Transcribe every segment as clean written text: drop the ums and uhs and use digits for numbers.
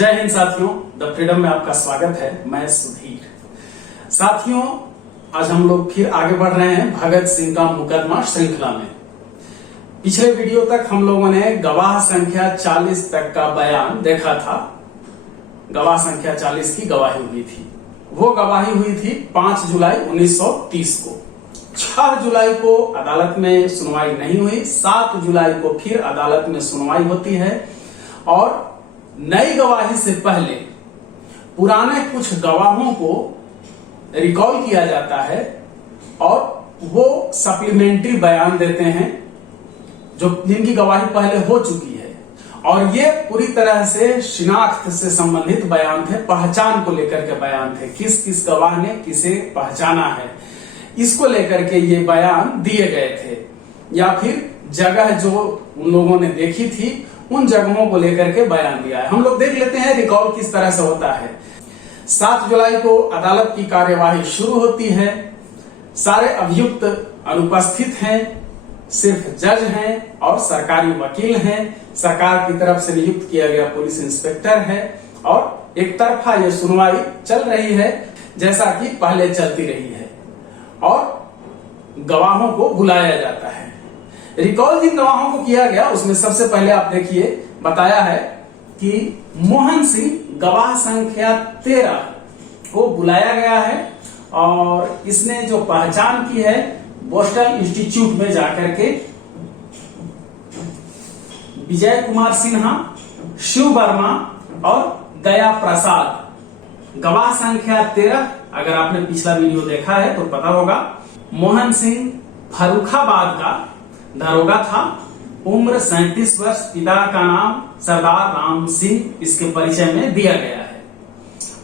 जय हिंद साथियों, the freedom में आपका स्वागत है। मैं सुधीर। साथियों, आज हम लोग फिर आगे बढ़ रहे हैं भगत सिंह का मुकदमा श्रृंखला में। पिछले वीडियो तक हम लोगों ने गवाह संख्या 40 तक का बयान देखा था। गवाह संख्या 40 की गवाही हुई थी। वो गवाही हुई थी 5 जुलाई 1930 को। 6 जुलाई को अदालत में सुनवाई नहीं हुई। 7 जुलाई को फिर अदालत में सुनवाई होती है और नई गवाही से पहले पुराने कुछ गवाहों को रिकॉल किया जाता है और वो सप्लीमेंट्री बयान देते हैं जो जिनकी गवाही पहले हो चुकी है। और ये पूरी तरह से शिनाख्त से संबंधित बयान थे, पहचान को लेकर के बयान थे। किस किस गवाह ने किसे पहचाना है, इसको लेकर के ये बयान दिए गए थे। या फिर जगह जो उन लोगों ने देखी थी उन जगहों को लेकर के बयान दिया है। हम लोग देख लेते हैं रिकॉल किस तरह से होता है। 7 जुलाई को अदालत की कार्यवाही शुरू होती है। सारे अभियुक्त अनुपस्थित हैं, सिर्फ जज हैं और सरकारी वकील हैं। सरकार की तरफ से नियुक्त किया गया पुलिस इंस्पेक्टर है और एक तरफा ये सुनवाई चल रही है जैसा कि पहले चलती रही है और गवाहों को बुलाया जाता है। रिकॉल जिन गवाहों को किया गया उसमें सबसे पहले आप देखिए बताया है कि मोहन सिंह गवाह संख्या 13 को बुलाया गया है और इसने जो पहचान की है बोस्टन इंस्टीट्यूट में जाकर के विजय कुमार सिन्हा, शिव वर्मा और गया प्रसाद। गवाह संख्या 13, अगर आपने पिछला वीडियो देखा है तो पता होगा, मोहन सिंह फर्रुखाबाद का दरोगा था। उम्र 37 वर्ष। पिता का नाम सरदार राम सिंह इसके परिचय में दिया गया है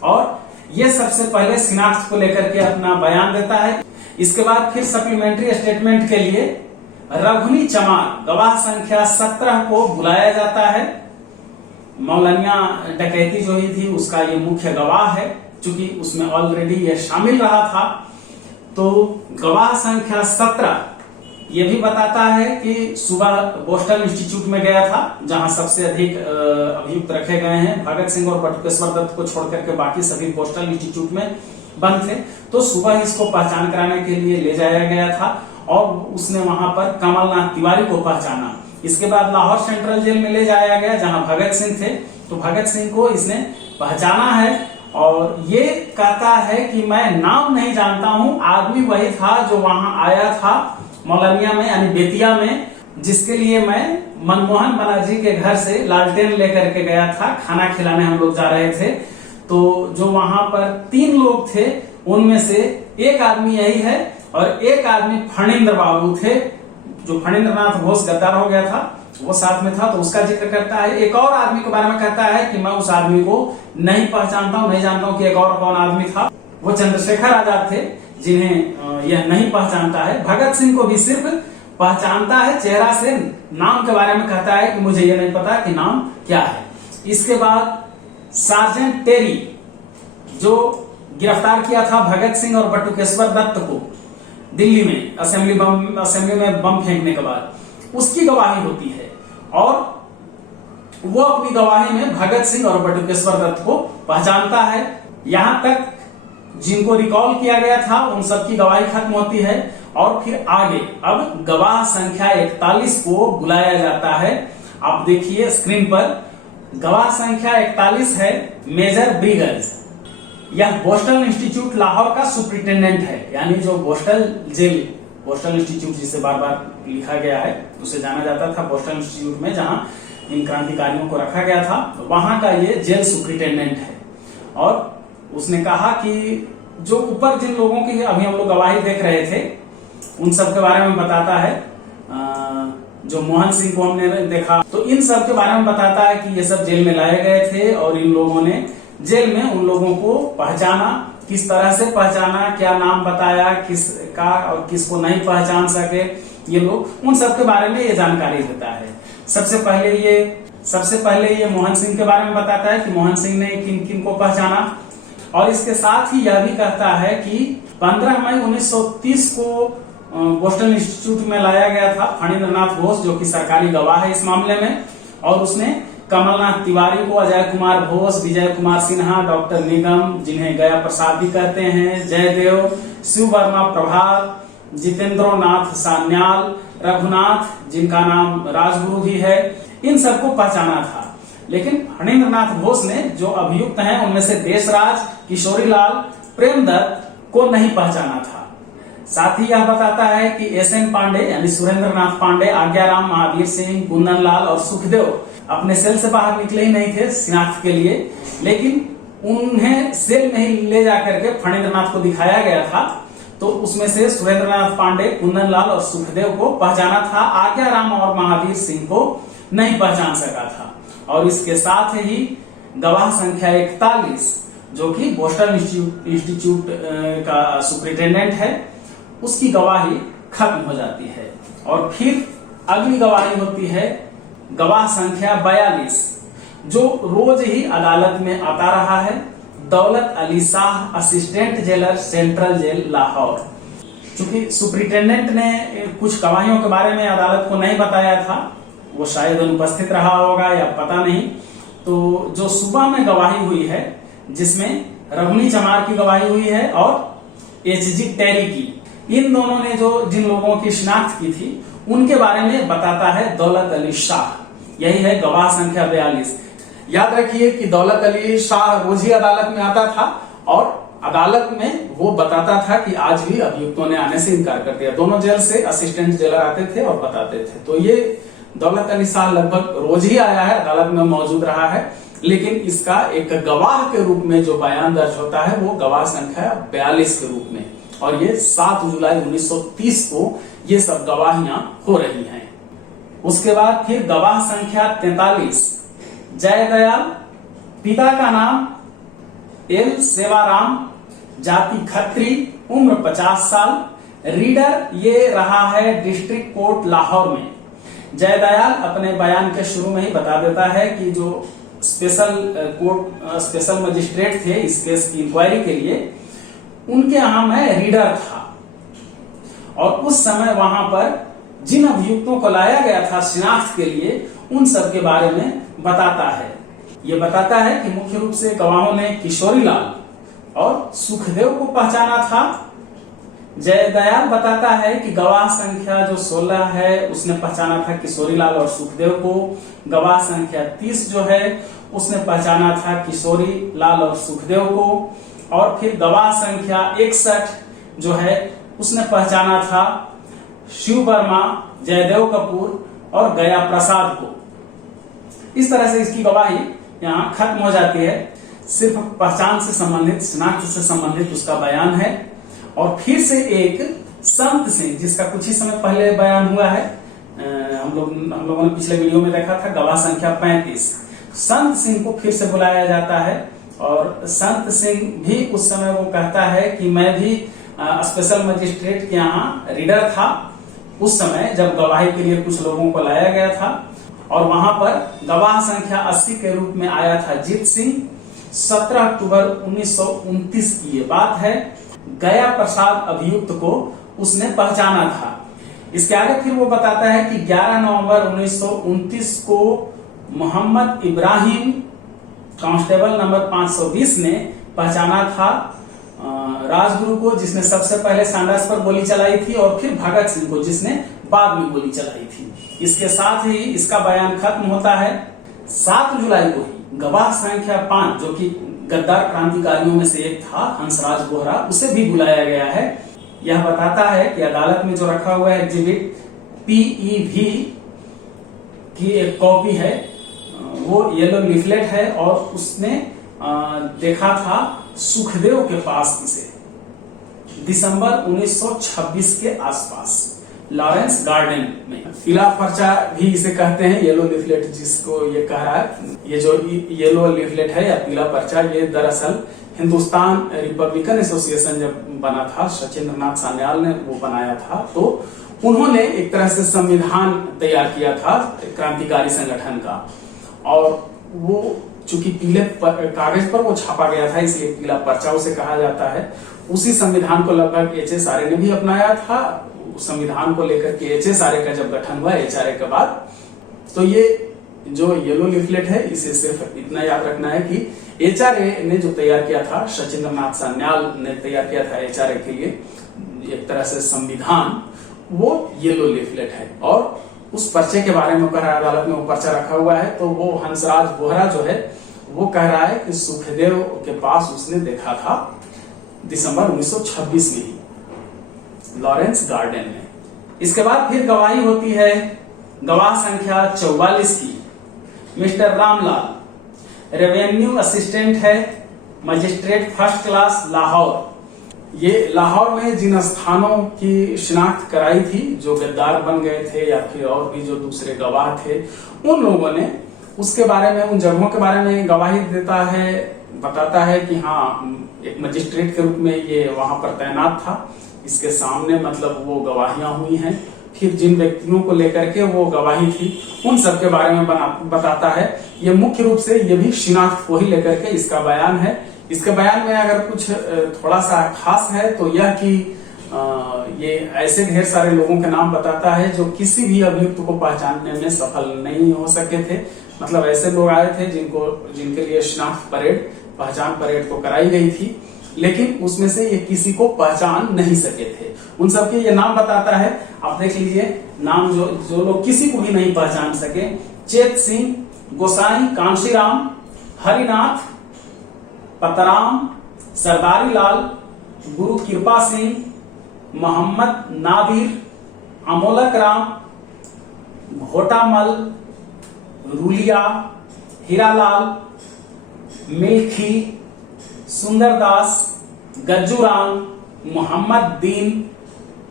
और ये सबसे पहले शिनाख्त को लेकर के अपना बयान देता है। इसके बाद फिर सप्लीमेंट्री स्टेटमेंट के लिए रघुनी चमार गवाह संख्या 17 को बुलाया जाता है। मौलानिया डकैती जो ही थी उसका ये मुख्य गवाह है, चूंकि उसमें ऑलरेडी ये शामिल रहा था। तो गवाह संख्या 17 ये भी बताता है कि सुबह बोस्टन इंस्टीट्यूट में गया था जहां सबसे अधिक अभियुक्त रखे गए हैं। भगत सिंह और बटुकेश्वर दत्त को छोड़कर के बाकी सभी बोस्टन इंस्टीट्यूट में बंद थे। तो सुबह इसको पहचान कराने के लिए ले जाया गया था और उसने वहां पर कमलनाथ तिवारी को पहचाना। इसके बाद लाहौर सेंट्रल जेल में ले जाया गया जहां भगत सिंह थे। तो भगत सिंह को इसने पहचाना है और ये कहता है कि मैं नाम नहीं जानता हूं, आदमी वही था जो वहां आया था मौलानिया में यानी बेतिया में, जिसके लिए मैं मनमोहन बनर्जी के घर से लालटेन लेकर के गया था। खाना खिलाने हम लोग जा रहे थे। तो जो वहां पर 3 लोग थे उनमें से एक आदमी यही है और एक आदमी फणींद्र बाबू थे, जो फणींद्र नाथ घोष गद्दार हो गया था, वो साथ में था। तो उसका जिक्र करता है। एक और आदमी के बारे में कहता है कि मैं उस आदमी को नहीं पहचानता हूं, नहीं जानता हूं कि एक और कौन आदमी था। वो चंद्रशेखर आजाद थे जिन्हें यह नहीं पहचानता है। भगत सिंह को भी सिर्फ पहचानता है चेहरा से, नाम के बारे में कहता है कि मुझे यह नहीं पता कि नाम क्या है। इसके बाद सार्जेंट टेरी जो गिरफ्तार किया था भगत सिंह और बटुकेश्वर दत्त को दिल्ली में असेंबली में बम फेंकने के बाद, उसकी गवाही होती है और वो अपनी गवाही में भगत सिंह और बटुकेश्वर दत्त को पहचानता है। यहां तक जिनको रिकॉल किया गया था उन सबकी गवाही खत्म होती है और फिर आगे अब गवाह संख्या 41 को बुलाया जाता है। आप देखिए स्क्रीन पर, गवाह संख्या 41 है मेजर ब्रिगल्स। यह बोस्टन इंस्टीट्यूट लाहौर का सुप्रिंटेंडेंट है, यानी जो बोस्टन जेल, बोस्टन इंस्टीट्यूट जिसे बार बार लिखा गया है उसे जाना जाता था बोस्टन इंस्टीट्यूट में, जहां इन क्रांतिकारियों को रखा गया था, वहां का ये जेल सुप्रिंटेंडेंट है। और उसने कहा कि जो ऊपर जिन लोगों की अभी हम लोग गवाही देख रहे थे उन सब के बारे में बताता है। जो मोहन सिंह को हमने देखा तो इन सब के बारे में बताता है कि ये सब जेल में लाए गए थे और इन लोगों ने जेल में उन लोगों को पहचाना, किस तरह से पहचाना, क्या नाम बताया किसका और किसको नहीं पहचान सके ये लोग, उन सब के बारे में ये जानकारी देता है। सबसे पहले ये मोहन सिंह के बारे में बताता है कि मोहन सिंह ने किन किन को पहचाना और इसके साथ ही यह भी कहता है कि 15 मई 1930 को बोस्टन इंस्टीट्यूट में लाया गया था फणींद्र नाथ घोष, जो कि सरकारी गवाह है इस मामले में, और उसने कमलनाथ तिवारी को, अजय कुमार घोष, विजय कुमार सिन्हा, डॉक्टर निगम जिन्हें गया प्रसाद भी कहते हैं, जयदेव, शिव वर्मा प्रभात, जितेंद्रनाथ सान्याल, रघुनाथ जिनका नाम राजगुरु भी है, इन सबको पहचाना था। लेकिन फणींद्रनाथ घोष ने जो अभियुक्त हैं उनमें से देशराज, किशोरीलाल, प्रेमदत्त को नहीं पहचाना था। साथ ही यह बताता है कि एसएन पांडे यानी सुरेंद्रनाथ पांडे, आज्ञाराम, महावीर सिंह, कुंदनलाल और सुखदेव अपने सेल से बाहर निकले ही नहीं थे शिनाख्त के लिए, लेकिन उन्हें सेल में ही ले जाकर के फणींद्रनाथ को दिखाया गया था। तो उसमें से सुरेंद्रनाथ पांडे, कुंदनलाल और सुखदेव को पहचाना था, आज्ञाराम और महावीर सिंह को नहीं पहचान सका था। और इसके साथ ही गवाह संख्या 41 जो कि बोस्टन इंस्टीट्यूट का सुपरिटेंडेंट है, उसकी गवाही खत्म हो जाती है। और फिर अगली गवाही होती है गवाह संख्या 42 जो रोज ही अदालत में आता रहा है, Daulat Ali Shah, assistant jailer, central jail Lahore. चूंकि सुपरिटेंडेंट ने कुछ गवाहियों के बारे में अदालत को नहीं बताया था, वो शायद अनुपस्थित रहा होगा या पता नहीं, तो जो सुबह में गवाही हुई है जिसमें रघुनी चमार की गवाही हुई है और एचजी टेरी की, इन दोनों ने जो जिन लोगों की शिनाख्त की थी उनके बारे में बताता है दौलत अली शाह। यही है गवाह संख्या 42। याद रखिए कि दौलत अली शाह रोज ही अदालत में आता था और अदालत में वो बताता था कि आज भी अभियुक्तों ने आने से इनकार कर दिया। दोनों जेल से असिस्टेंट जेलर आते थे और बताते थे। तो ये दौलत अली शाह लगभग रोज ही आया है, अदालत में मौजूद रहा है, लेकिन इसका एक गवाह के रूप में जो बयान दर्ज होता है वो गवाह संख्या 42 के रूप में। और ये 7 जुलाई 1930 को ये सब गवाहियां हो रही हैं। उसके बाद फिर गवाह संख्या 43 जयदयाल, पिता का नाम एल सेवाराम, जाति खत्री, उम्र 50 साल, रीडर ये रहा है डिस्ट्रिक्ट कोर्ट लाहौर में। जयदयाल अपने बयान के शुरू में ही बता देता है कि जो स्पेशल मजिस्ट्रेट थे इस केस की इंक्वायरी के लिए, उनके यहाँ मैं रीडर था और उस समय वहां पर जिन अभियुक्तों को लाया गया था शिनाख्त के लिए उन सब के बारे में बताता है। ये बताता है कि मुख्य रूप से गवाहों ने किशोरीलाल और सुखदेव को पहचाना था। जयदयाल बताता है कि गवाह संख्या जो 16 है उसने पहचाना था किशोरीलाल और सुखदेव को। गवाह संख्या 30 जो है उसने पहचाना था किशोरीलाल और सुखदेव को। और फिर गवाह संख्या 61 जो है उसने पहचाना था शिव वर्मा, जयदेव कपूर और गया प्रसाद को। इस तरह से इसकी गवाही यहाँ खत्म हो जाती है। सिर्फ पहचान से संबंधित, शिनाख्त से संबंधित उसका बयान है। और फिर से एक संत सिंह जिसका कुछ ही समय पहले बयान हुआ है, हम लोगों ने पिछले वीडियो में देखा था, गवाह संख्या 35। संत सिंह को फिर से बुलाया जाता है और संत सिंह भी उस समय वो कहता है कि मैं भी स्पेशल मजिस्ट्रेट के यहाँ रीडर था उस समय जब गवाही के लिए कुछ लोगों को लाया गया था। और वहां पर गवाह संख्या 80 के रूप में आया था जीत सिंह। 17 अक्टूबर 1929 की ये बात है। गया प्रसाद अभियुक्त को उसने पहचाना था। इसके आगे फिर वो बताता है कि 11 नवंबर 1929 को मोहम्मद इब्राहिम कांस्टेबल नंबर 520 ने पहचाना था राजगुरु को, जिसने सबसे पहले सांडास पर गोली चलाई थी, और फिर भगत सिंह को जिसने बाद में गोली चलाई थी। इसके साथ ही इसका बयान खत्म होता है। 7 जुलाई को ही गवाह संख्या 5 जो कि गद्दार क्रांतिकारियों में से एक था, हंसराज बोहरा, उसे भी बुलाया गया है। यह बताता है कि अदालत में जो रखा हुआ है एग्जिबिट PEV की एक कॉपी है, वो येलो लिफलेट है और उसने देखा था सुखदेव के पास इसे दिसंबर 1926 के आसपास लॉरेंस गार्डन में। पीला पर्चा भी इसे कहते हैं, येलो लिफलेट जिसको ये कह रहा है। ये जो येलो लिफलेट है या पीला पर्चा, ये दरअसल हिंदुस्तान रिपब्लिकन एसोसिएशन जब बना था, सचिंद्रनाथ सान्याल ने वो बनाया था, तो उन्होंने एक तरह से संविधान तैयार किया था क्रांतिकारी संगठन का। और वो चूंकि पीले कागज पर वो छापा गया था, इसलिए पीला पर्चा उसे कहा जाता है। उसी संविधान को लगभग HS आर्य ने भी अपनाया था। संविधान को लेकर के HS आर्य का जब गठन हुआ, HR के बाद, तो ये जो येलो लिफलेट है इसे सिर्फ इतना याद रखना है कि HRA ने जो तैयार किया था, सचिंद्र नाथ सान्याल ने तैयार किया था HRA के लिए एक तरह से संविधान, वो येलो लिफलेट है। और उस पर्चे के बारे में कह रहा है, अदालत में वो पर्चा रखा हुआ है, तो वो हंसराज बोहरा जो है वो कह रहा है कि सुखदेव के पास उसने देखा था दिसंबर 1926 में ही लॉरेंस गार्डन में। इसके बाद फिर गवाही होती है गवाह संख्या 44 की, मिस्टर रामलाल, रेवेन्यू असिस्टेंट है, मजिस्ट्रेट फर्स्ट क्लास, लाहौर। ये लाहौर में जिन स्थानों की शिनाख्त कराई थी, जो गद्दार बन गए थे या फिर और भी जो दूसरे गवाह थे, उन लोगों ने उसके बारे में, उन जगहों के बारे में गवाही देता है, बताता है कि हाँ एक मजिस्ट्रेट के रूप में ये वहां पर तैनात था, इसके सामने मतलब वो गवाहियां हुई हैं। फिर जिन व्यक्तियों को लेकर के वो गवाही थी उन सब के बारे में बताता है। ये मुख्य रूप से ये भी शिनाख्त को ही लेकर के इसका बयान है। इसके बयान में अगर कुछ थोड़ा सा खास है तो यह कि ये ऐसे ढेर सारे लोगों के नाम बताता है जो किसी भी अभियुक्त को पहचानने में सफल नहीं हो सके थे। मतलब ऐसे लोग आए थे जिनके लिए शिनाख्त परेड, पहचान परेड तो कराई गई थी, लेकिन उसमें से ये किसी को पहचान नहीं सके थे। उन सबके ये नाम बताता है, आप देख लीजिए नाम जो लोग किसी को भी नहीं पहचान सके: चेत सिंह, गोसाई कांशीराम, हरिनाथ, पतराम, सरदारी लाल, गुरु कृपा सिंह, मोहम्मद नादिर, अमोलक राम, घोटामल, रूलिया, हीरालाल, मिल्खी, सुंदरदास, गज्जूराम, मोहम्मद दीन,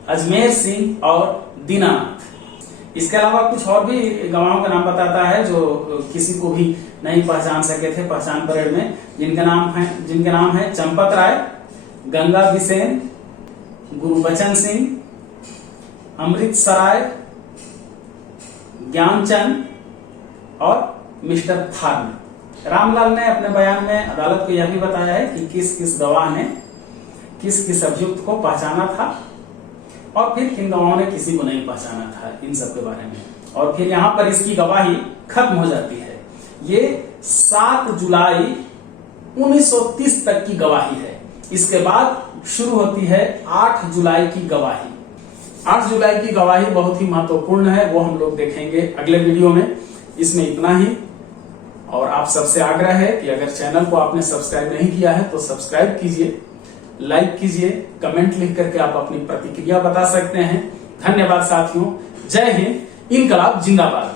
अजमेर सिंह और दीनानाथ। इसके अलावा कुछ और भी गवाहों का नाम बताता है जो किसी को भी नहीं पहचान सके थे पहचान परेड में, जिनके नाम है चंपत राय, गंगा बिसेन, गुरुबचन सिंह, अमृतसराय, ज्ञानचंद और मिस्टर थार्न। रामलाल ने अपने बयान में अदालत को यह भी बताया है कि किस किस गवाह ने किस किस अभियुक्त को पहचाना था और फिर किन गवाहों ने किसी को नहीं पहचाना था, इन सब के बारे में। और फिर यहाँ पर इसकी गवाही खत्म हो जाती है। ये 7 जुलाई 1930 तक की गवाही है। इसके बाद शुरू होती है 8 जुलाई की गवाही। 8 जुलाई की गवाही बहुत ही महत्वपूर्ण है, वो हम लोग देखेंगे अगले वीडियो में। इसमें इतना ही, और आप सबसे आग्रह है कि अगर चैनल को आपने सब्सक्राइब नहीं किया है तो सब्सक्राइब कीजिए, लाइक कीजिए, कमेंट लिख करके आप अपनी प्रतिक्रिया बता सकते हैं। धन्यवाद साथियों, जय हिंद, इनकलाब जिंदाबाद।